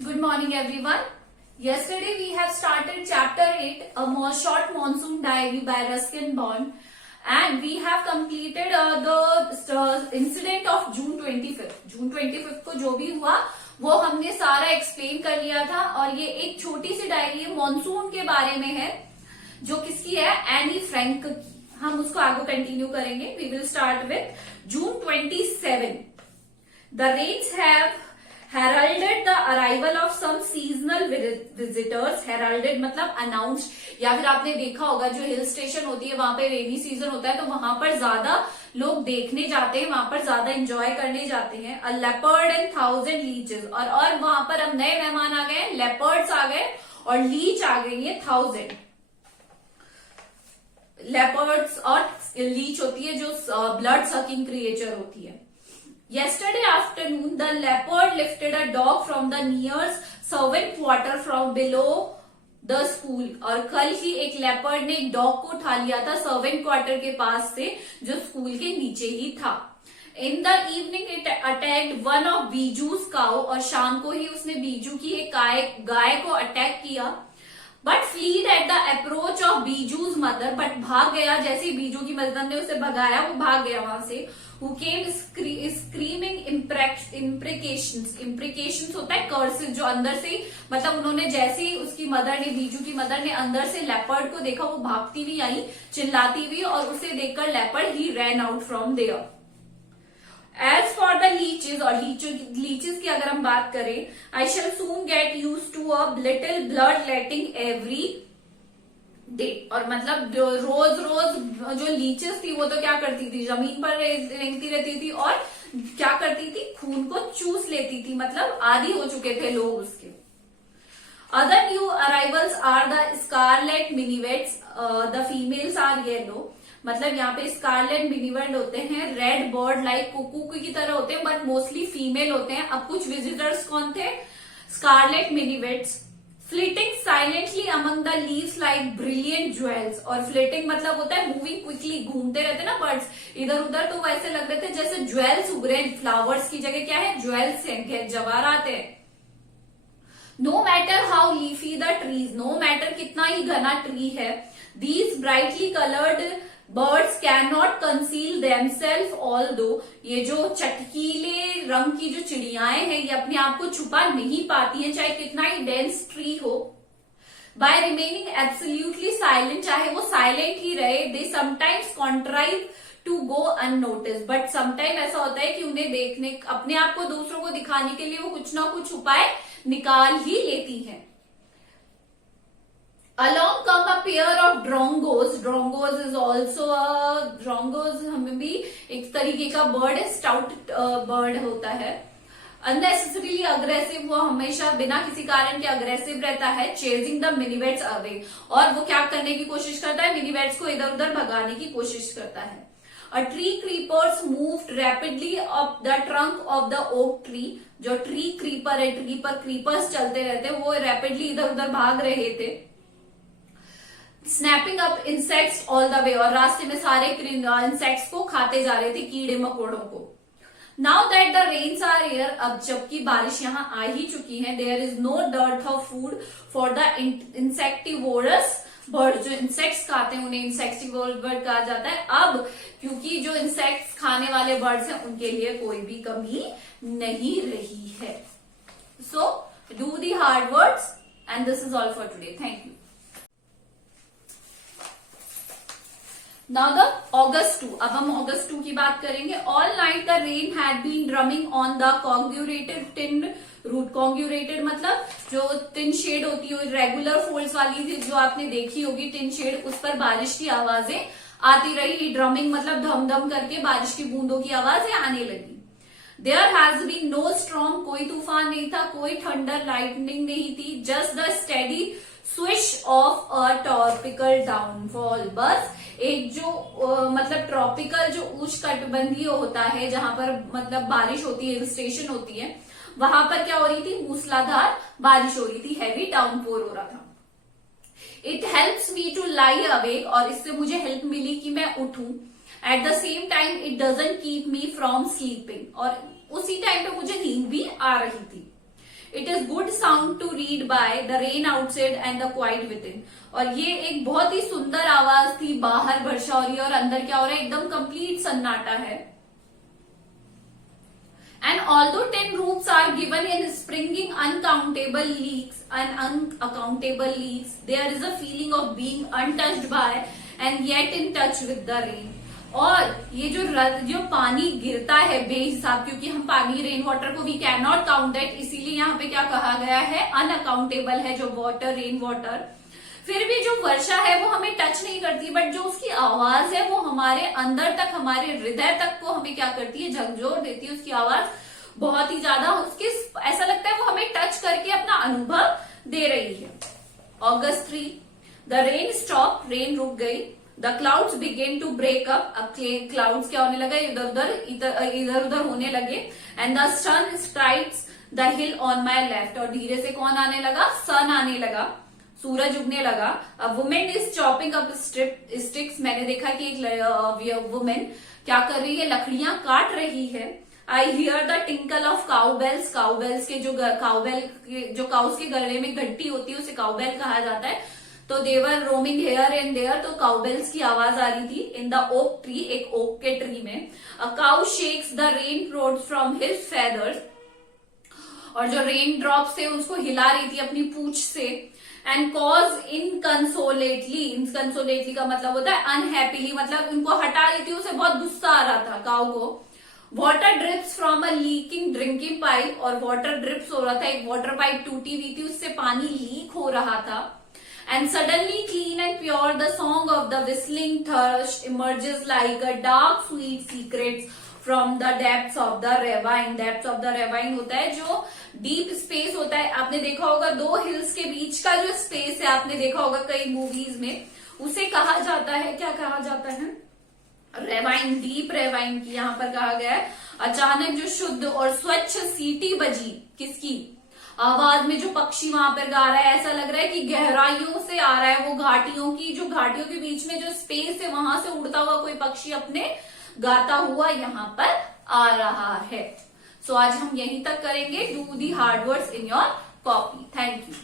Good morning, everyone. Yesterday we have started chapter 8, a more short monsoon diary by Ruskin Bond, and we have completed the incident of June 25th. June 25th को जो भी हुआ वो हमने सारा explain कर लिया था और ये एक छोटी सी डायरी है मॉनसून के बारे में है जो किसकी है, एनी फ्रैंक की. हम उसको आगे कंटिन्यू करेंगे. We will start with June 27. The rains have heralded the arrival of some seasonal visitors. Heralded मतलब announced, या फिर आपने देखा होगा जो हिल स्टेशन होती है वहां पे रेनी सीजन होता है तो वहां पर ज्यादा लोग देखने जाते हैं, वहां पर ज्यादा एंजॉय करने जाते हैं. अ लेपर्ड एंड 1000 लीचेस, और वहां पर अब नए मेहमान आ गए, लेपर्ड्स आ गए और लीच आ गई है 1000. लेपर्ड्स और लीच होती है जो ब्लड सकिंग क्रिएचर होती है. Yesterday afternoon, the leopard lifted a dog from the nearest servant quarter from below the school. और कल ही एक लेपर्ड ने एक डॉग को उठा लिया था सर्वेंट क्वार्टर के पास से जो स्कूल के नीचे ही था. In the evening, it attacked one of बीजू's cow. और शाम को ही उसने बीजू की एक गाय को अटैक किया. But fled at the approach of Bijju's mother. But भाग गया जैसे ही बीजू की मदर ने उसे भगाया वो भाग गया वहां से. Who came screaming imprecations. Imprecations होता है कर्सेस, जो अंदर से मतलब उन्होंने जैसे ही उसकी मदर ने, बीजू की मदर ने अंदर से लेपर्ड को देखा वो भागती हुई आई चिल्लाती हुई और उसे देखकर लेपर्ड ही ran out from there. As for the leeches, और लीचेस की अगर हम बात करें, I shall soon get used to a little blood letting every day. और मतलब रोज रोज जो लीचेस थी वो तो क्या करती थी, जमीन पर रेंगती रहती थी और क्या करती थी, खून को चूस लेती थी. मतलब आदी हो चुके थे लोग उसके. Other new arrivals are the scarlet minivets. The females are yellow. मतलब यहाँ पे स्कारलेट मिनीवेट होते हैं रेड बर्ड लाइक कुकू की तरह होते हैं बट मोस्टली फीमेल होते हैं. अब कुछ विजिटर्स कौन थे, scarlet minivets. Flitting silently among the leaves like brilliant jewels. और फ्लिटिंग मतलब होता है मूविंग क्विकली, घूमते रहते ना बर्ड्स इधर उधर, तो वैसे लग रहे थे जैसे ज्वेल्स उग रहे हैं. फ्लावर्स की जगह क्या है, ज्वेल्स हैं, जवाहरात हैं. No matter how leafy the trees. No matter कितना ही घना ट्री है, these brightly coloured birds can not conceal themselves although. ये जो चटकीले रंग की जो चिड़ियाएं हैं ये अपने आप को छुपा नहीं पाती हैं चाहे कितना ही डेंस ट्री हो. बाय रिमेनिंग एब्सोल्यूटली साइलेंट, चाहे वो साइलेंट ही रहे. They sometimes contrive to go unnoticed. But sometime ऐसा होता है कि उन्हें देखने, अपने आप को दूसरों को दिखाने के लिए वो कुछ ना कुछ उपाय निकाल ही लेती हैं. Along come a pair of drongos. Drongos is also drongos हमें भी एक तरीके का बर्ड है, स्टाउट बर्ड होता है. अननेसेसरीली अग्रेसिव, वो हमेशा बिना किसी कारण के अग्रेसिव रहता है. चेजिंग द मिनीवेट्स अवे, और वो क्या करने की कोशिश करता है, मिनीवेट्स को इधर उधर भगाने की कोशिश करता है. A tree creepers moved rapidly up the trunk of the oak tree. जो ट्री क्रीपर है, ट्री पर क्रीपर्स चलते रहते वो रैपिडली इधर उधर भाग रहे थे. Snapping up insects all the way, और रास्ते में सारे इंसेक्ट्स को खाते जा रहे थे, कीड़े मकोड़ों को. Now that the rains are here. अब जबकि बारिश यहाँ आ ही चुकी है, there is no dearth of food for the insectivorous bird. जो इंसेक्ट्स खाते हैं उन्हें इंसेक्टिवोरस बर्ड कहा जाता है. अब क्योंकि जो इंसेक्ट्स खाने वाले बर्ड्स हैं उनके लिए कोई भी कमी नहीं रही है. So do the hard words and this is all for today. Thank you. Now the August 2. अब हम August 2 की बात करेंगे. All night the rain had been drumming on the corrugated tin roof. Corrugated मतलब जो टिन शेड होती है, regular folds वाली थी जो आपने देखी होगी टिन शेड, उस पर बारिश की आवाजें आती रही. ड्रमिंग मतलब धम धम करके बारिश की बूंदों की आवाजें आने लगी. There has been no storm. कोई तूफान नहीं था, कोई थंडर लाइटनिंग नहीं थी. Just the steady swish of a tropical downfall. बस एक जो मतलब ट्रॉपिकल जो उष्णकटिबंधीय होता है जहां पर मतलब बारिश होती है, हिल स्टेशन होती है, वहां पर क्या हो रही थी, मूसलाधार बारिश हो रही थी, हैवी डाउनपोर हो रहा था. It helps me to lie awake. और इससे मुझे हेल्प मिली कि मैं उठूं. At the same time it doesn't keep me from sleeping. और उसी टाइम पे मुझे नींद भी आ रही थी. It is good sound to read by the rain outside and the quiet within. और ये एक बहुत ही सुंदर आवाज थी, बाहर वर्षा हो रही है और अंदर क्या हो रहा है, एकदम कंप्लीट सन्नाटा है। And although 10 rooms are given in springing uncountable leaks, there is a feeling of being untouched by and yet in touch with the rain. और ये जो पानी गिरता है बेहिसाब, क्योंकि हम पानी रेन वाटर को we can not count that, इसीलिए यहाँ पे क्या कहा गया है, अनअकाउंटेबल है जो वाटर, रेन वाटर। फिर भी जो वर्षा है वो हमें टच नहीं करती, बट जो उसकी आवाज है वो हमारे अंदर तक, हमारे हृदय तक को हमें क्या करती है, झकझोर देती है। उसकी आवाज बहुत ही ज्यादा, उसके ऐसा लगता है वो हमें टच करके अपना अनुभव दे रही है। August 3, the rain stop, rain रुक गई। The clouds begin to break up, अब क्लाउड्स क्या होने लगा, इधर उधर होने लगे। And the sun strikes the hill on my left, और धीरे से कौन आने लगा, सन आने लगा, सूरज उगने लगा। A woman is chopping up sticks, मैंने देखा कि एक वुमेन क्या कर रही है, लकड़ियां काट रही है। I hear the tinkle of cowbells, cowbells के जो काउस के गले में घंटी होती है उसे काउबेल कहा जाता है। तो देवर रोमिंग हेयर एंड देयर, तो काउबेल्स की आवाज आ रही थी। इन द ओक ट्री, एक ओक के ट्री में। A cow shakes the rain drops from his feathers, और जो रेन ड्रॉप्स थे उसको हिला रही थी अपनी पूंछ से। एंड कॉज इनकंसोलेटली, इनकंसोलेटली का मतलब होता है अनहैप्पीली, मतलब उनको हटा रही थी, उसे बहुत गुस्सा आ रहा था काउ को। Water drips from a leaking drinking pipe, और वाटर ड्रिप्स हो रहा था, एक वाटर पाइप टूटी हुई थी, उससे पानी लीक हो रहा था। And suddenly clean and pure the song of the whistling thrush emerges like a dark sweet secrets from the depths of the ravine. Depths of the ravine होता है जो डीप स्पेस होता है, आपने देखा होगा दो हिल्स के बीच का जो स्पेस है, आपने देखा होगा कई मूवीज में, उसे कहा जाता है, क्या कहा जाता है, रेवाइन, डीप रेवाइन की यहाँ पर कहा गया है। अचानक जो शुद्ध और स्वच्छ सीटी बजी, किसकी आवाज में, जो पक्षी वहां पर गा रहा है, ऐसा लग रहा है कि गहराइयों से आ रहा है वो, घाटियों की, जो घाटियों के बीच में जो स्पेस है वहां से उड़ता हुआ कोई पक्षी अपने गाता हुआ यहाँ पर आ रहा है। सो आज हम यहीं तक करेंगे। Do the hard words in your copy. Thank you.